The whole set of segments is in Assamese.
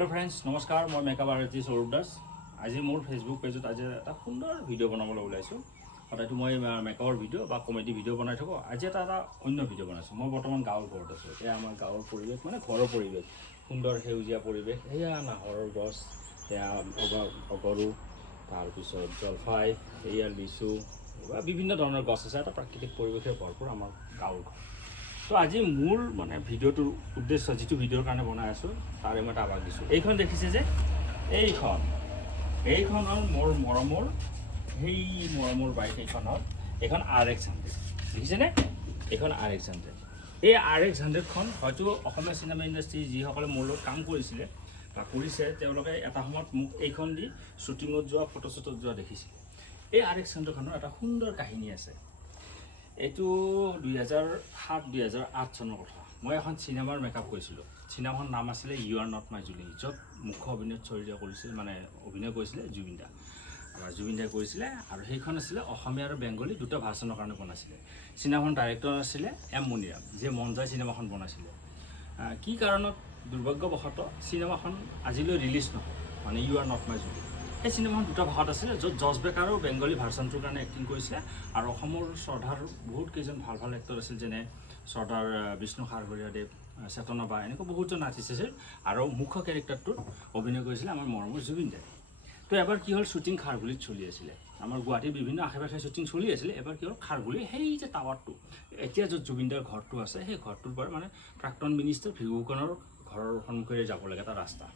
Hello friends, নমস্কাৰ মই মেকআপ আৰ্টিষ্ট অৰূপ দাস আজি মোৰ ফেচবুক পেজত আজি এটা সুন্দৰ ভিডিঅ' বনাবলৈ ওলাইছোঁ সদায়তো মই মেকআপৰ ভিডিঅ' বা কমেডি ভিডিঅ' বনাই থাকোঁ আজি এটা অন্য ভিডিঅ' বনাইছোঁ মই বৰ্তমান গাঁৱৰ ঘৰত আছোঁ এয়া আমাৰ গাঁৱৰ পৰিৱেশ মানে ঘৰৰ পৰিৱেশ সুন্দৰ সেউজীয়া পৰিৱেশ এয়া নাহৰৰ গছ এয়া অগৰু তাৰপিছত জলফাই এয়া লিচু বা বিভিন্ন ধৰণৰ গছ আছে এটা প্ৰাকৃতিক পৰিৱেশে ভৰপূৰ আমাৰ গাঁৱৰ ঘৰ তো আজি মোৰ মানে ভিডিঅ'টোৰ উদ্দেশ্য যিটো ভিডিঅ'ৰ কাৰণে বনাই আছোঁ তাৰে মই এটা আভাস দিছোঁ এইখন দেখিছে যে এইখন হ'ল মোৰ মৰমৰ সেই মৰমৰ বাইক এইখন RX 100 দেখিছেনে এইখন RX 100 এই RX 100খন হয়তো অসমীয়া চিনেমা ইণ্ডাষ্ট্ৰী যিসকলে মোৰ লগত কাম কৰিছিলে বা কৰিছে তেওঁলোকে এটা সময়ত মোক এইখন দি শ্বুটিঙত যোৱা ফটোশ্বুটত যোৱা দেখিছিল এই RX 100খনৰ এটা সুন্দৰ কাহিনী আছে এইটো 2007-2008 চনৰ কথা মই এখন চিনেমাৰ মেকআপ কৰিছিলোঁ চিনেমাখনৰ নাম আছিলে ইউ আৰ নট মাই জুলি য'ত মুখ্য অভিনয় চৰিত্ৰ কৰিছিল মানে অভিনয় কৰিছিলে জুবিন দাই কৰিছিলে আৰু সেইখন আছিলে অসমীয়া আৰু বেংগলী দুটা ভাৰ্চনৰ কাৰণে বনাইছিলে চিনেমাখন ডাইৰেক্টৰ আছিলে M মনিৰাম যিয়ে মন যায় চিনেমাখন বনাইছিলে কি কাৰণত দুৰ্ভাগ্যবশতঃ চিনেমাখন আজিলৈ ৰিলিজ নহয় মানে ইউ আৰ নট মাই জুলি এই চিনেমাখন দুটা ভাষাত আছিলে য'ত জজ বেকাৰো বেংগলী ভাৰ্চনটোৰ কাৰণে এক্টিং কৰিছিলে আৰু অসমৰ শ্ৰদ্ধাৰ বহুত কেইজন ভাল এক্টৰ আছিল যেনে শ্ৰদ্ধাৰ বিষ্ণু সাৰঘৰীয়াদেৱ চেতনা বা এনেকুৱা বহুতজন আৰ্টিষ্ট আছিল আৰু মুখ্য কেৰেক্টাৰটোত অভিনয় কৰিছিলে আমাৰ মৰমৰ জুবিন দাই তো এবাৰ কি হ'ল শ্বুটিং খাৰঘুলিত চলি আছিলে আমাৰ গুৱাহাটীৰ বিভিন্ন আশে পাশে শ্বুটিং চলি আছিলে এবাৰ কি হ'ল খাৰঘুলি সেই যে টাৱাৰটো এতিয়া য'ত জুবিন দাৰ ঘৰটো আছে সেই ঘৰটোৰ পৰা মানে প্ৰাক্তন মিনিষ্টাৰ ভিগুকণৰ ঘৰৰ সন্মুখেৰে যাব লাগে এটা ৰাস্তা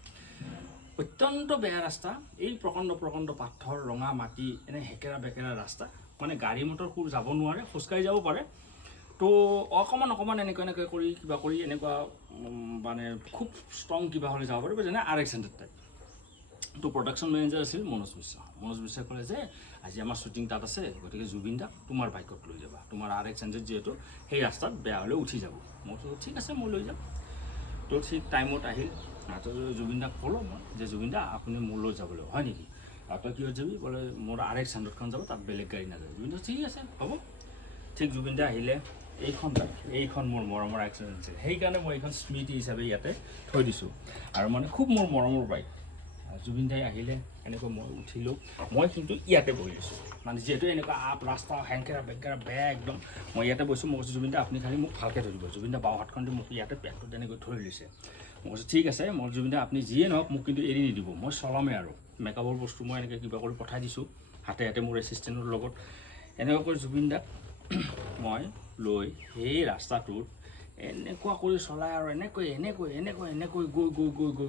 অত্যন্ত বেয়া ৰাস্তা এই প্ৰকাণ্ড পাথৰ ৰঙা মাটি এনে হেকেৰা বেকেৰা ৰাস্তা মানে গাড়ী মটৰ কোনো যাব নোৱাৰে খোজকাঢ়ি যাব পাৰে তো অকণমান এনেকৈ কৰি কিবা কৰি এনেকুৱা মানে খুব ষ্ট্ৰং কিবা হ'লে যাব পাৰিব যেনে RX 100 টাইপ তো প্ৰডাকশ্যন মেনেজাৰ আছিল মনোজ বিশ্বাই ক'লে যে আজি আমাৰ শ্বুটিং তাত আছে গতিকে জুবিন দাক তোমাৰ বাইকত লৈ যাবা তোমাৰ RX 100 যিহেতু সেই ৰাস্তাত বেয়া হ'লে উঠি যাব মই ঠিক আছে মই লৈ যাম তো ঠিক টাইমত আহিল তো জুবিন দাক ক'লোঁ মই যে জুবিন দা আপুনি মোৰ লৈ যাবলৈ হয় নেকি তই কিহত যাবি বোলে মোৰ RX 100খন যাব তাত বেলেগ গাড়ী নাযায় জুবিন দা ঠিক আছে হ'ব ঠিক জুবিন দা আহিলে এইখন মোৰ মৰমৰ RX 100 সেইকাৰণে মই এইখন স্মৃতি হিচাপে ইয়াতে থৈ দিছোঁ আৰু মানে খুব মোৰ মৰমৰ বাইক জুবিন দাই আহিলে এনেকৈ মই উঠিলোঁ মই কিন্তু ইয়াতে বহি আছোঁ মানে যিহেতু এনেকুৱা ৰাস্তা হেংকেৰা বেংকেৰা বেয়া একদম মই ইয়াতে বহিছোঁ মই কৈছোঁ জুবিন দা আপুনি খালি মোক ভালকৈ ধৰিব জুবিন দা বাওঁ হাতখন দি মোক ইয়াতে পেটটো তেনেকৈ ধৰি লৈছে মই কৈছোঁ ঠিক আছে মই জুবিন দা আপুনি যিয়ে নহওক মোক কিন্তু এৰি নিদিব মই চলামেই আৰু মেকআপৰ বস্তু মই এনেকৈ কিবা কৰি পঠাই দিছোঁ হাতে মোৰ এছিষ্টেণ্টৰ লগত এনেকৈ কৰি জুবিন দাক মই লৈ সেই ৰাস্তাটোত এনেকুৱা কৰি চলাই আৰু এনেকৈ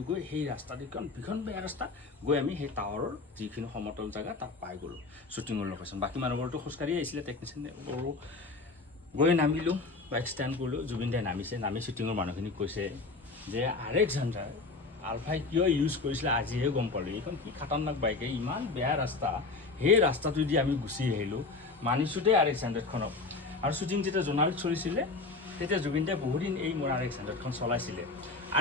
গৈ সেই ৰাস্তাটো ভীষণ বেয়া ৰাস্তা গৈ আমি সেই টাৱাৰৰ যিখিনি সমতল জেগা তাত পাই গ'লোঁ শ্বুটিঙৰ লোকেশ্যন বাকী মানুহবোৰতো খোজকাঢ়ি আহিছিলে টেকনিচিয়ান গৈ নামিলোঁ বাইক ষ্টেণ্ড কৰিলোঁ জুবিন দাই নামি শ্বুটিঙৰ মানুহখিনিক কৈছে যে RX 100 আলফাই কিয় ইউজ কৰিছিলে আজিহে গম পালোঁ এইখন কি খাতাৰনাক বাইকে ইমান বেয়া ৰাস্তা সেই ৰাস্তাটোদি আমি গুচি আহিলোঁ মানিছোঁ দেই RX 100খনক আৰু শ্বুটিং যেতিয়া জোনালীত চলিছিলে তেতিয়া জুবিন দাই বহুদিন এই মোৰ RX 100খন চলাইছিলে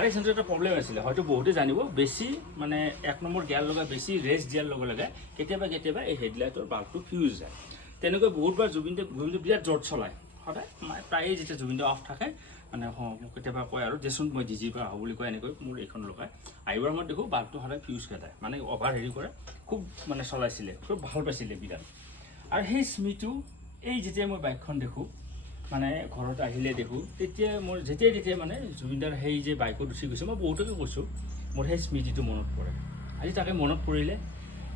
RX 100 এটা প্ৰব্লেম আছিলে হয়তো বহুতে জানিব বেছি মানে 1 নম্বৰ গিয়াৰ লগা বেছি ৰেষ্ট দিয়াৰ লগে লগে কেতিয়াবা এই হেডলাইটৰ বাল্বটো ফিউজ যায় তেনেকৈ বহুতবাৰ জুবিন দাই বিৰাট জোৰত চলায় সদায় প্ৰায়ে যেতিয়া জুবিন দা অফ থাকে মানে কেতিয়াবা কয় আৰু দেচোন মই ডিজিৰ পৰা আহোঁ বুলি কয় এনেকৈ মোৰ এইখন লগাই আহিবাৰ মই দেখোঁ বাল্বটো সদায় ফিউজ খেদায় মানে অভাৰ হেৰি কৰে খুব মানে চলাইছিলে খুব ভাল পাইছিলে বিৰাট আৰু সেই স্মৃতিটো এই যেতিয়া মই বাইকখন দেখোঁ মানে ঘৰত আহিলে দেখোঁ তেতিয়া মোৰ যেতিয়াই মানে জুবিনদাৰ সেই যে বাইকত উঠি গৈছে মই বহুতকে কৈছোঁ মোৰ সেই স্মৃতিটো মনত পৰে আজি তাকে মনত পৰিলে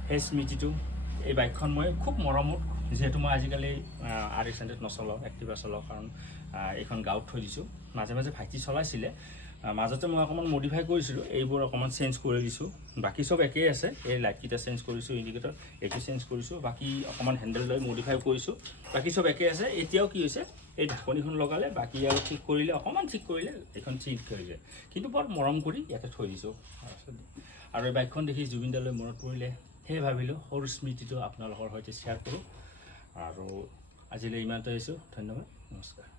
সেই স্মৃতিটো এই বাইকখন মই খুব মৰমত যিহেতু মই আজিকালি RX 100 নচলাওঁ এক্টিভা চলাওঁ কাৰণ এইখন গাঁৱত থৈ দিছোঁ মাজে ভাইটি চলাইছিলে মাজতে মই অকণমান মডিফাই কৰিছিলোঁ এইবোৰ অকণমান চেঞ্জ কৰি দিছোঁ বাকী চব একেই আছে এই লাইটকেইটা চেঞ্জ কৰিছোঁ ইণ্ডিকেটৰ এইটো চেঞ্জ কৰিছোঁ বাকী অকণমান হেণ্ডেল লৈ মডিফাই কৰিছোঁ বাকী চব একেই আছে এতিয়াও কি হৈছে এই ঢাকনিখন লগালে বাকী আৰু ঠিক কৰিলে অকণমান ঠিক কৰিলে এইখন ঠিক হৈ যায় কিন্তু বৰ মৰম কৰি ইয়াতে থৈ দিছোঁ আৰু এই বাইকখন দেখি জুবিন দালৈ মনত পৰিলে সেয়ে ভাবিলোঁ সৰু স্মৃতিটো আপোনালোকৰ সৈতে শ্বেয়াৰ কৰোঁ আৰু আজিলৈ ইমানতে আহিছোঁ ধন্যবাদ নমস্কাৰ